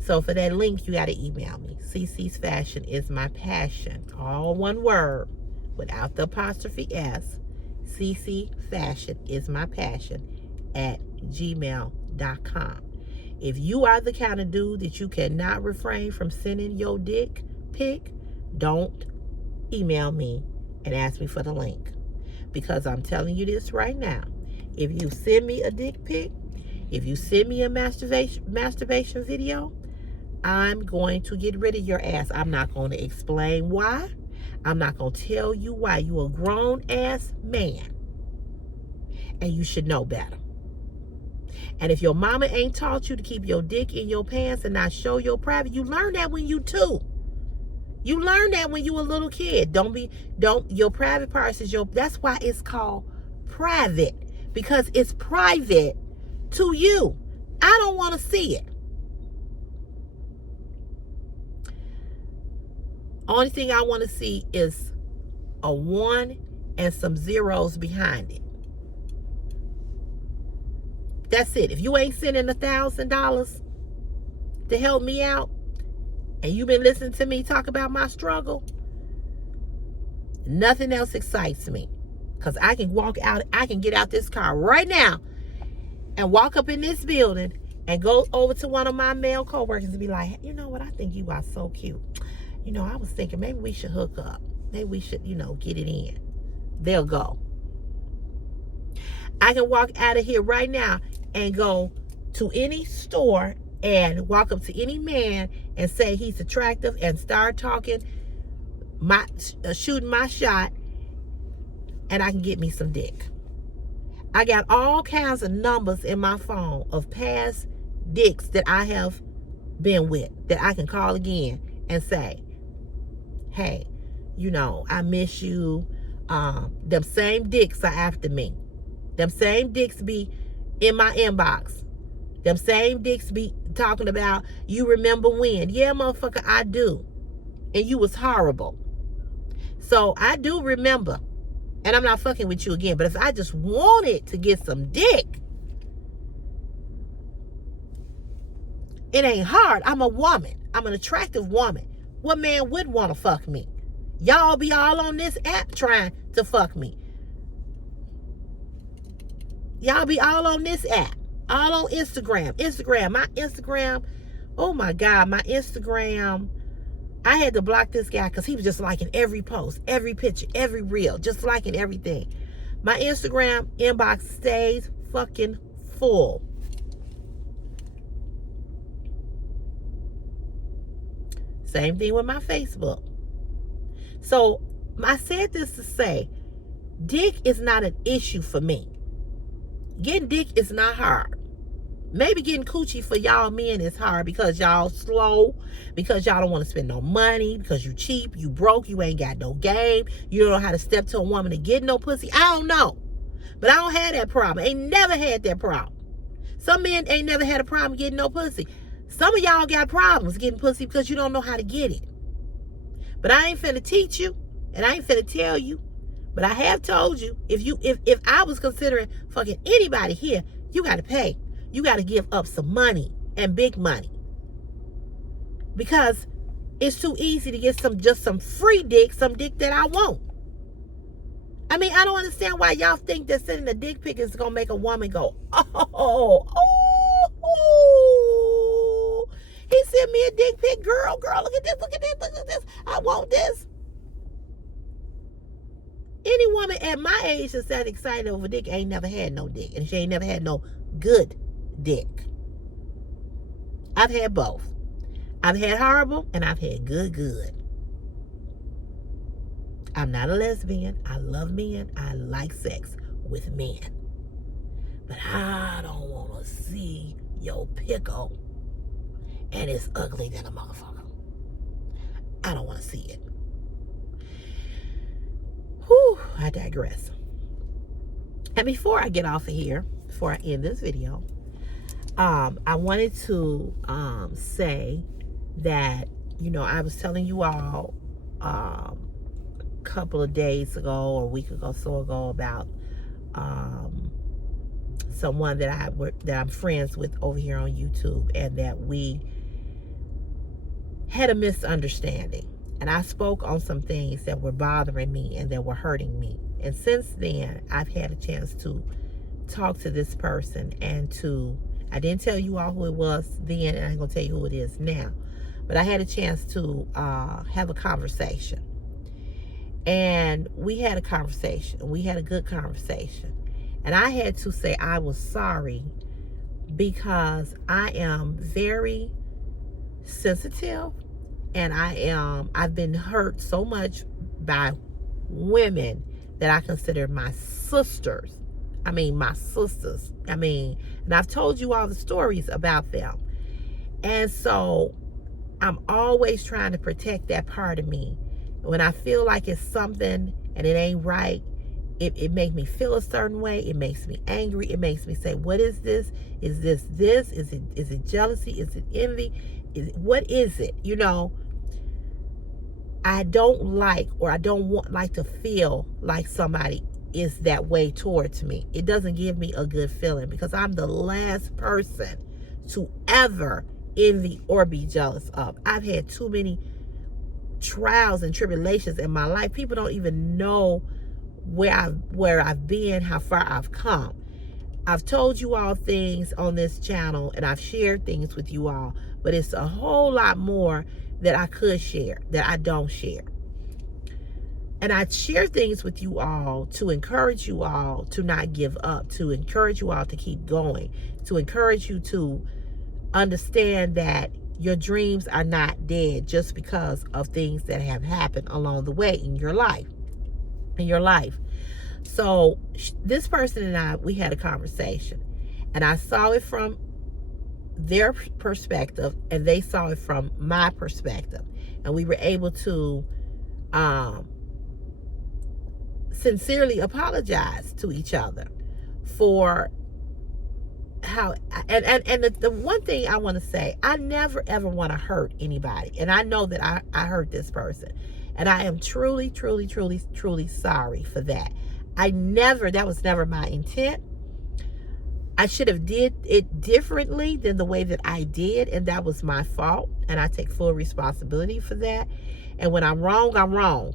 So for that link, you got to email me. CC's Fashion is my passion. All one word without the apostrophe S. CC Fashion is my passion at gmail.com. If you are the kind of dude that you cannot refrain from sending your dick pic, don't email me and ask me for the link. Because I'm telling you this right now. If you send me a dick pic, if you send me a masturbation video, I'm going to get rid of your ass. I'm not going to explain why. I'm not going to tell you why. You a grown ass man. And you should know better. And if your mama ain't taught you to keep your dick in your pants and not show your private, you learned that when you two. You learned that when you were a little kid. Your private parts is that's why it's called private. Because it's private to you. I don't want to see it. Only thing I want to see is a 1 and some zeros behind it. That's it. If you ain't sending $1,000 to help me out, and you've been listening to me talk about my struggle, nothing else excites me. Because I can get out this car right now and walk up in this building and go over to one of my male coworkers and be like, you know what, I think you are so cute. You know, I was thinking maybe we should hook up. Maybe we should, get it in. They'll go. I can walk out of here right now and go to any store and walk up to any man and say he's attractive and start talking, shooting my shot, and I can get me some dick. I got all kinds of numbers in my phone of past dicks that I have been with that I can call again and say, hey, I miss you. Them same dicks are after me. Them same dicks be in my inbox. Them same dicks be talking about, you remember when? Yeah, motherfucker, I do. And you was horrible. So I do remember. And I'm not fucking with you again. But if I just wanted to get some dick, it ain't hard. I'm a woman. I'm an attractive woman. What man would want to fuck me? Y'all be all on this app trying to fuck me. Y'all be all on this app. All on Instagram. My Instagram. Oh my God, my Instagram. I had to block this guy because he was just liking every post, every picture, every reel, just liking everything. My Instagram inbox stays fucking full. Same thing with my Facebook. So I said this to say, dick is not an issue for me. Getting dick is not hard. Maybe getting coochie for y'all men is hard because y'all slow, because y'all don't want to spend no money, because you cheap, you broke, you ain't got no game, you don't know how to step to a woman to get no pussy. I don't know. But I don't have that problem. Ain't never had that problem. Some men ain't never had a problem getting no pussy. Some of y'all got problems getting pussy because you don't know how to get it. But I ain't finna teach you, and I ain't finna tell you. But I have told you, if I was considering fucking anybody here, you gotta pay. You gotta give up some money, and big money. Because it's too easy to get just some free dick, some dick that I want. I mean, I don't understand why y'all think that sending a dick pic is gonna make a woman go, oh, he sent me a dick pic, girl, look at this, look at this, I want this. Any woman at my age that's that excited over dick ain't never had no dick, and she ain't never had no good dick. I've had both. I've had horrible, and I've had good. I'm not a lesbian. I love men. I like sex with men. But I don't want to see your pickle and it's ugly than a motherfucker. I don't want to see it. Whew, I digress. And before I get off of here, before I end this video, I wanted to say that, I was telling you all couple of days ago or a week ago, so ago, about someone that I'm friends with over here on YouTube, and that we had a misunderstanding, and I spoke on some things that were bothering me and that were hurting me. And since then, I've had a chance to talk to this person, and I didn't tell you all who it was then, and I ain't gonna tell you who it is now, but I had a chance to have a conversation. And we had a conversation. We had a good conversation. And I had to say I was sorry because I am very sensitive, and I've been hurt so much by women that I consider my sisters. My sisters. And I've told you all the stories about them. And so I'm always trying to protect that part of me. When I feel like it's something and it ain't right, it makes me feel a certain way. It makes me angry. It makes me say, what is this? Is this? Is it jealousy? Is it envy? What is it? I don't like, or I don't like to feel like somebody is that way towards me. It doesn't give me a good feeling, because I'm the last person to ever envy or be jealous of. I've had too many trials and tribulations in my life. People don't even know where I've been, how far I've come. I've told you all things on this channel, and I've shared things with you all, but it's a whole lot more that I could share that I don't share. And I share things with you all to encourage you all to not give up, to encourage you all to keep going, to encourage you to understand that your dreams are not dead just because of things that have happened along the way in your life. So this person and I, we had a conversation, and I saw it from their perspective, and they saw it from my perspective, and we were able to sincerely apologize to each other for how, and the one thing I want to say, I never ever want to hurt anybody, and I know that I hurt this person, and I am truly sorry for that. That was never my intent. I should have did it differently than the way that I did, and that was my fault, and I take full responsibility for that. And when I'm wrong, I'm wrong.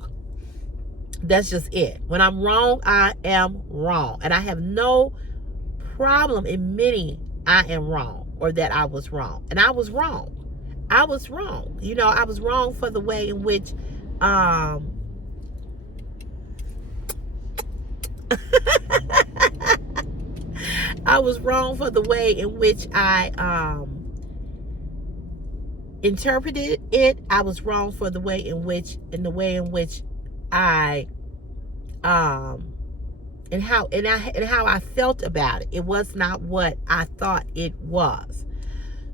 That's just it. When I'm wrong, I am wrong. And I have no problem admitting I am wrong or that I was wrong. And I was wrong. I was wrong. You know, I was wrong for the way in which I was wrong for the way in which I interpreted it. I was wrong for the way in which I and how I felt about it. It was not what I thought it was.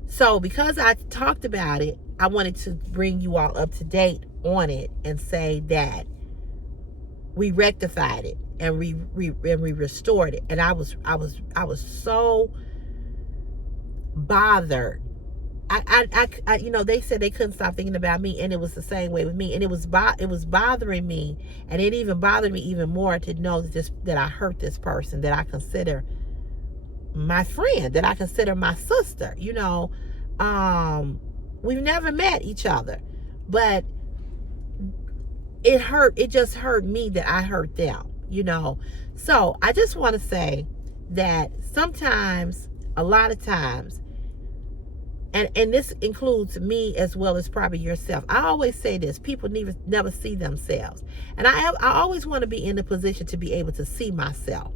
So because I talked about it, I wanted to bring you all up to date on it and say that we rectified it and we restored it. And I was so bothered. I you know, they said they couldn't stop thinking about me, and it was the same way with me, and it was bothering me, and it even bothered me even more to know that I hurt this person that I consider my friend, that I consider my sister. You know, we've never met each other, but it just hurt me that I hurt them, you know. So I just want to say that sometimes, a lot of times, and this includes me as well as probably yourself. I always say this: people never see themselves, and I always want to be in the position to be able to see myself.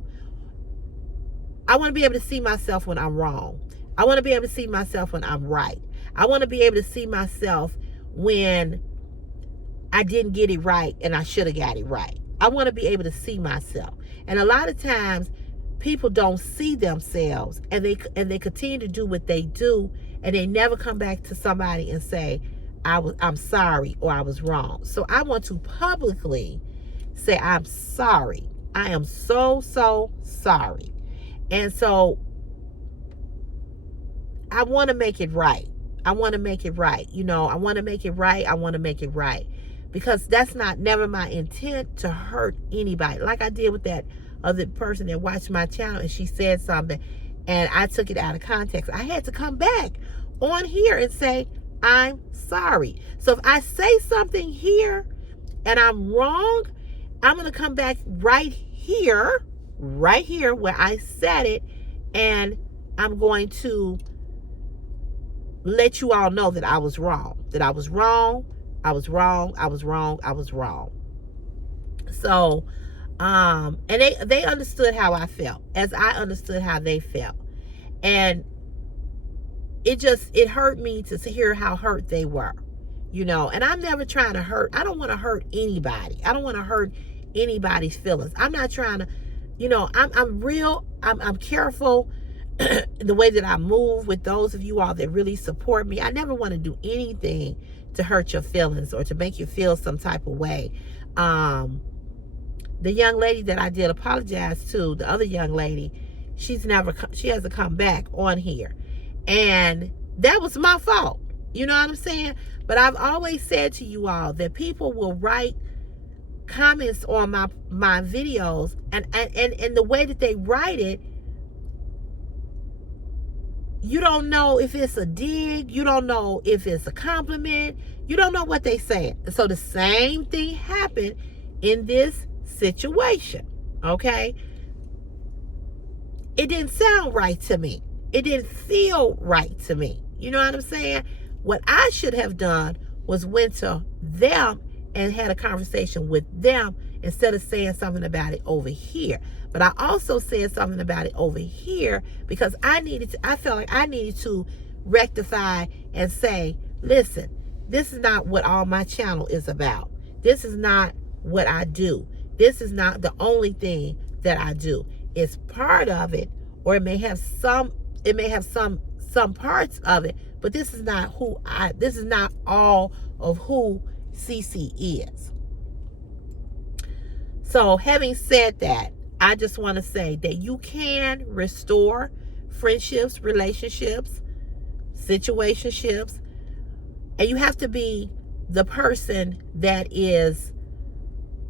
I want to be able to see myself when I'm wrong. I want to be able to see myself when I'm right. I want to be able to see myself when I didn't get it right and I should have got it right. I want to be able to see myself. And a lot of times people don't see themselves, and they continue to do what they do, and they never come back to somebody and say, I'm sorry, or I was wrong. So I want to publicly say I'm sorry. I am so sorry. And so I want to make it right. I want to make it right. You know, I want to make it right. I want to make it right. Because that's never my intent to hurt anybody. Like I did with that other person that watched my channel, and she said something and I took it out of context. I had to come back on here and say, I'm sorry. So if I say something here and I'm wrong, I'm going to come back right here where I said it, and I'm going to let you all know that I was wrong. That I was wrong. I was wrong. I was wrong. I was wrong. So, and they understood how I felt, as I understood how they felt. And it hurt me to hear how hurt they were, you know. And I'm never trying to hurt. I don't want to hurt anybody. I don't want to hurt anybody's feelings. I'm not trying to, you know, I'm careful the way that I move with those of you all that really support me. I never want to do anything to hurt your feelings or to make you feel some type of way. The young lady that I did apologize to, the other young lady, she hasn't come back on here. And that was my fault. You know what I'm saying? But I've always said to you all that people will write comments on my videos, and the way that they write it, you don't know if it's a dig, you don't know if it's a compliment, you don't know what they say. So the same thing happened in this situation, okay? It didn't sound right to me. It didn't feel right to me. You know what I'm saying? What I should have done was went to them and had a conversation with them instead of saying something about it over here. But I also said something about it over here because I felt like I needed to rectify and say, listen, this is not what all my channel is about. This is not what I do. This is not the only thing that I do. It's part of it, or it may have some parts of it, but this is not all of who CC is. So having said that, I just want to say that you can restore friendships, relationships, situationships, and you have to be the person that is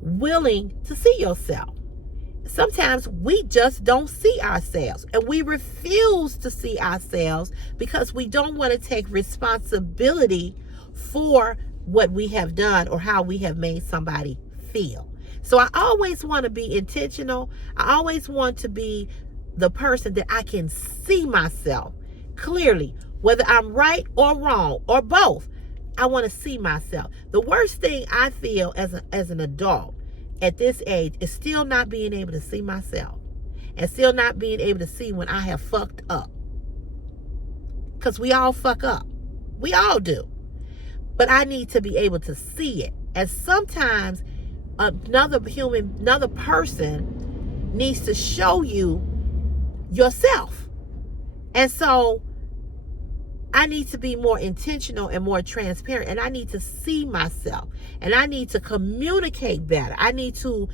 willing to see yourself. sometimes we just don't see ourselves, and we refuse to see ourselves because we don't want to take responsibility for what we have done or how we have made somebody feel. So I always want to be intentional. I always want to be the person that I can see myself clearly, whether I'm right or wrong or both. I want to see myself. The worst thing I feel as an adult at this age is still not being able to see myself and still not being able to see when I have fucked up. Because we all fuck up. We all do. But I need to be able to see it. And sometimes another person needs to show you yourself. And so I need to be more intentional and more transparent, and I need to see myself, and I need to communicate better. I need to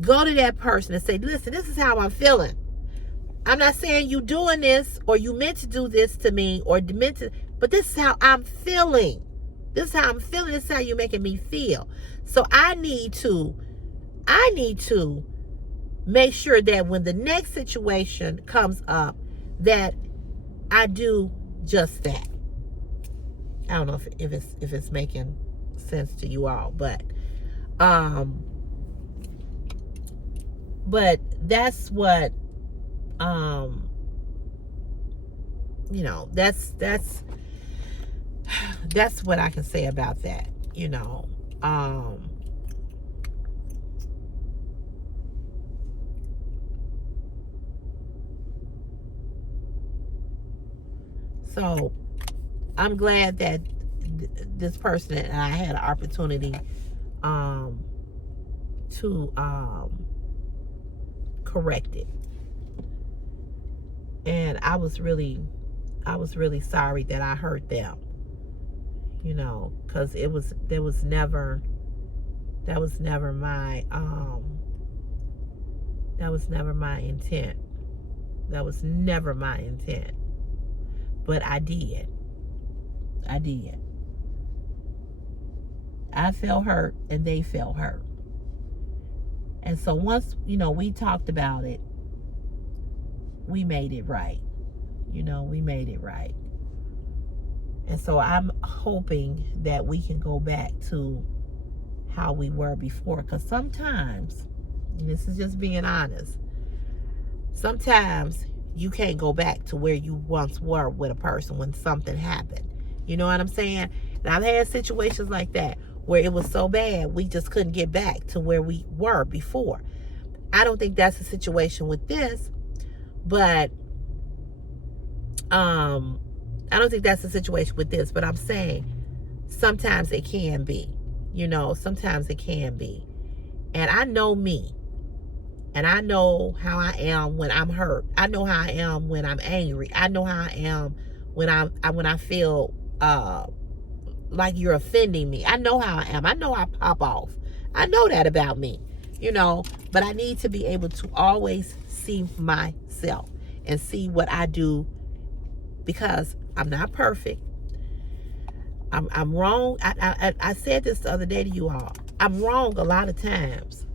go to that person and say, listen, this is how I'm feeling. I'm not saying you doing this or you meant to do this to me or meant to, but this is how I'm feeling. This is how I'm feeling. This is how you're making me feel. So I need to make sure that when the next situation comes up, that I do just that. I don't know if it's making sense to you all, but that's what that's what I can say about that. So I'm glad that this person and I had an opportunity to correct it. And I was really sorry that I hurt them. Because that was never my intent. That was never my intent. But I did. I felt hurt and they felt hurt. And so once, we talked about it, we made it right. We made it right. And so I'm hoping that we can go back to how we were before. Because sometimes, and this is just being honest, sometimes you can't go back to where you once were with a person when something happened. You know what I'm saying? And I've had situations like that where it was so bad we just couldn't get back to where we were before. I don't think that's the situation with this, but I don't think that's the situation with this, but I'm saying sometimes it can be. Sometimes it can be. And I know me. And I know how I am when I'm hurt. I know how I am when I'm angry. I know how I am when I feel like you're offending me. I know how I am. I know I pop off. I know that about me, but I need to be able to always see myself and see what I do, because I'm not perfect. I'm wrong. I said this the other day to you all. I'm wrong a lot of times,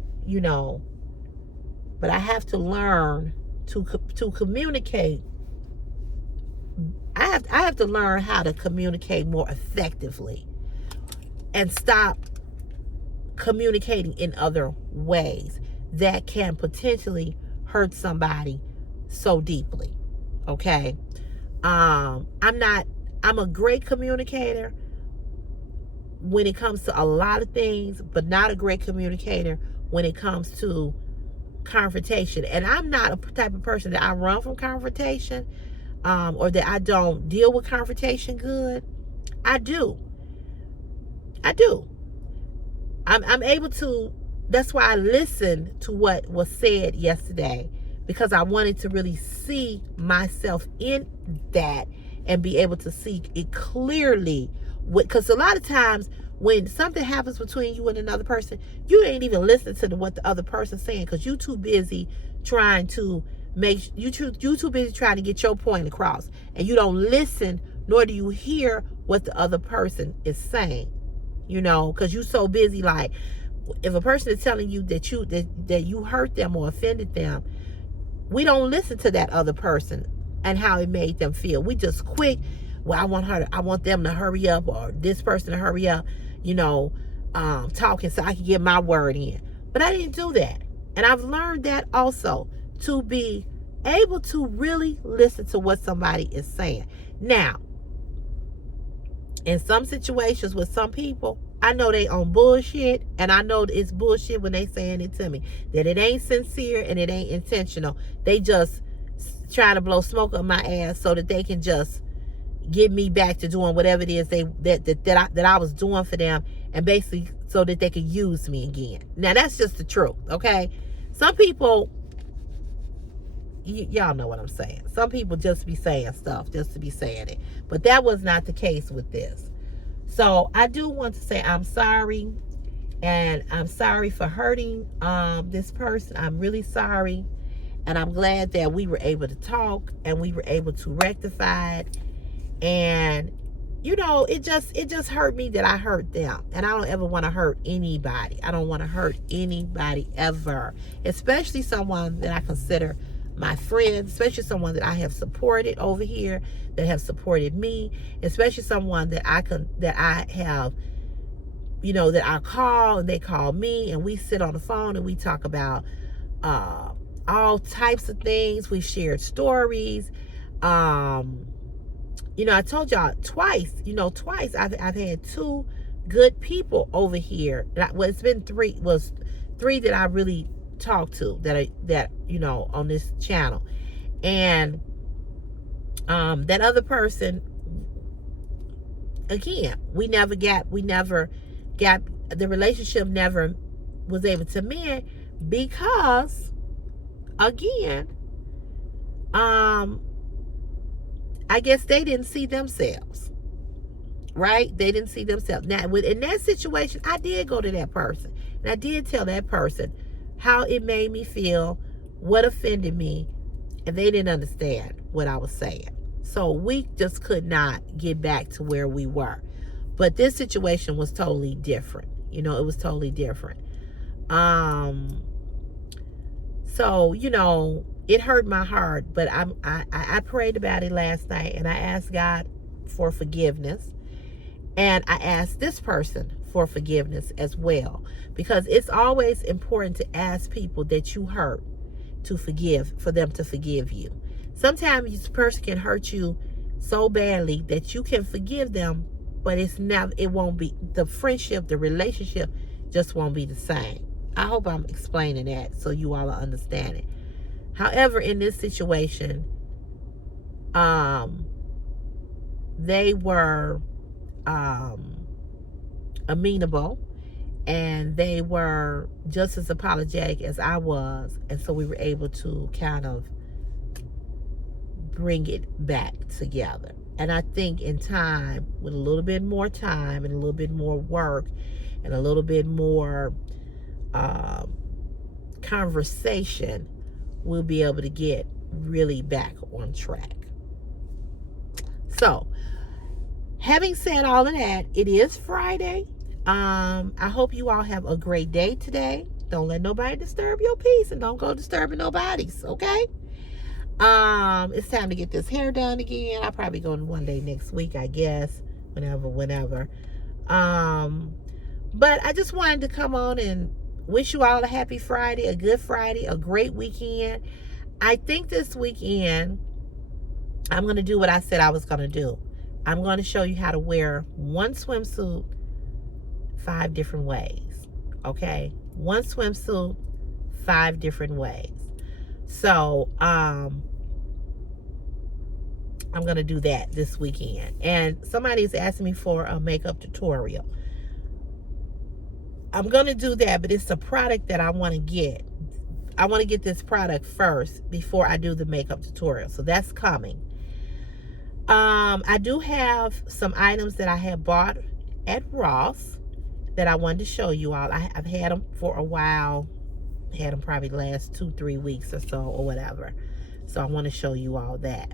but I have to learn to communicate. I have to learn how to communicate more effectively and stop communicating in other ways that can potentially hurt somebody so deeply. Okay? I'm a great communicator when it comes to a lot of things, but not a great communicator when it comes to confrontation. And I'm not a type of person that I run from confrontation, or that I don't deal with confrontation good. I do. I'm able to. That's why I listened to what was said yesterday, because I wanted to really see myself in that and be able to see it clearly. Because a lot of times when something happens between you and another person, you ain't even listening to what the other person's saying, because you too busy trying to you too busy trying to get your point across, and you don't listen, nor do you hear what the other person is saying, because you so busy like, if a person is telling you that you hurt them or offended them, we don't listen to that other person and how it made them feel. We just quick, well, I want them to hurry up, or this person to hurry up, talking so I can get my word in. But I didn't do that. And I've learned that also, to be able to really listen to what somebody is saying. Now, in some situations with some people, I know they on bullshit, and I know it's bullshit when they saying it to me, that it ain't sincere and it ain't intentional. They just trying to blow smoke up my ass so that they can just get me back to doing whatever it is that I was doing for them, and basically so that they could use me again. Now that's just the truth, okay? Some people, y'all know what I'm saying. Some people just be saying stuff just to be saying it, but that was not the case with this. So I do want to say I'm sorry, and I'm sorry for hurting this person. I'm really sorry, and I'm glad that we were able to talk and we were able to rectify it. And it just hurt me that I hurt them, and I don't ever want to hurt anybody. I don't want to hurt anybody ever, especially someone that I consider my friend, especially someone that I have supported over here, that have supported me, especially someone that I have, that I call and they call me, and we sit on the phone and we talk about all types of things. We've shared stories. I told y'all twice I've had two good people over here. Well, it's been three that I really talked to that on this channel. And that other person, again, we never got the relationship never was able to mend, because again, I guess they didn't see themselves, right? They didn't see themselves. Now, in that situation, I did go to that person, and I did tell that person how it made me feel, what offended me, and they didn't understand what I was saying. So we just could not get back to where we were. But this situation was totally different. It was totally different. So, it hurt my heart, but I prayed about it last night, and I asked God for forgiveness, and I asked this person for forgiveness as well, because it's always important to ask people that you hurt for them to forgive you. Sometimes this person can hurt you so badly that you can forgive them, but it won't be, the friendship, the relationship just won't be the same. I hope I'm explaining that so you all are understanding. However, in this situation, they were amenable, and they were just as apologetic as I was, and so we were able to kind of bring it back together. And I think in time, with a little bit more time and a little bit more work and a little bit more conversation, we'll be able to get really back on track. So, having said all of that, it is Friday. I hope you all have a great day today. Don't let nobody disturb your peace, and don't go disturbing nobody's, okay? It's time to get this hair done again. I'll probably go one day next week, I guess. Whenever. But I just wanted to come on and wish you all a happy Friday, a good Friday, a great weekend. I think this weekend, I'm going to do what I said I was going to do. I'm going to show you how to wear one swimsuit 5 different ways. Okay? One swimsuit 5 different ways. So, I'm going to do that this weekend. And somebody's asking me for a makeup tutorial. I'm going to do that, but it's a product that I want to get. I want to get this product first before I do the makeup tutorial. So that's coming. I do have some items that I have bought at Ross that I wanted to show you all. I've had them for a while. Had them probably last 2-3 weeks or so or whatever. So I want to show you all that.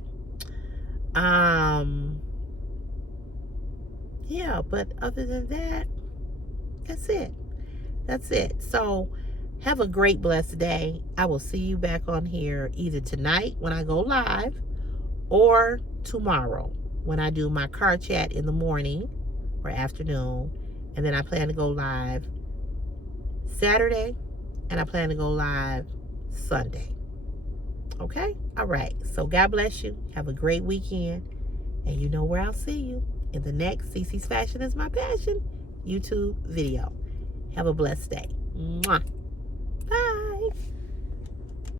Yeah, but other than that, that's it. That's it. So have a great, blessed day. I will see you back on here either tonight when I go live or tomorrow when I do my car chat in the morning or afternoon. And then I plan to go live Saturday and I plan to go live Sunday. Okay? All right. So God bless you. Have a great weekend. And you know where I'll see you in the next CC's Fashion is My Passion YouTube video. Have a blessed day. Mwah.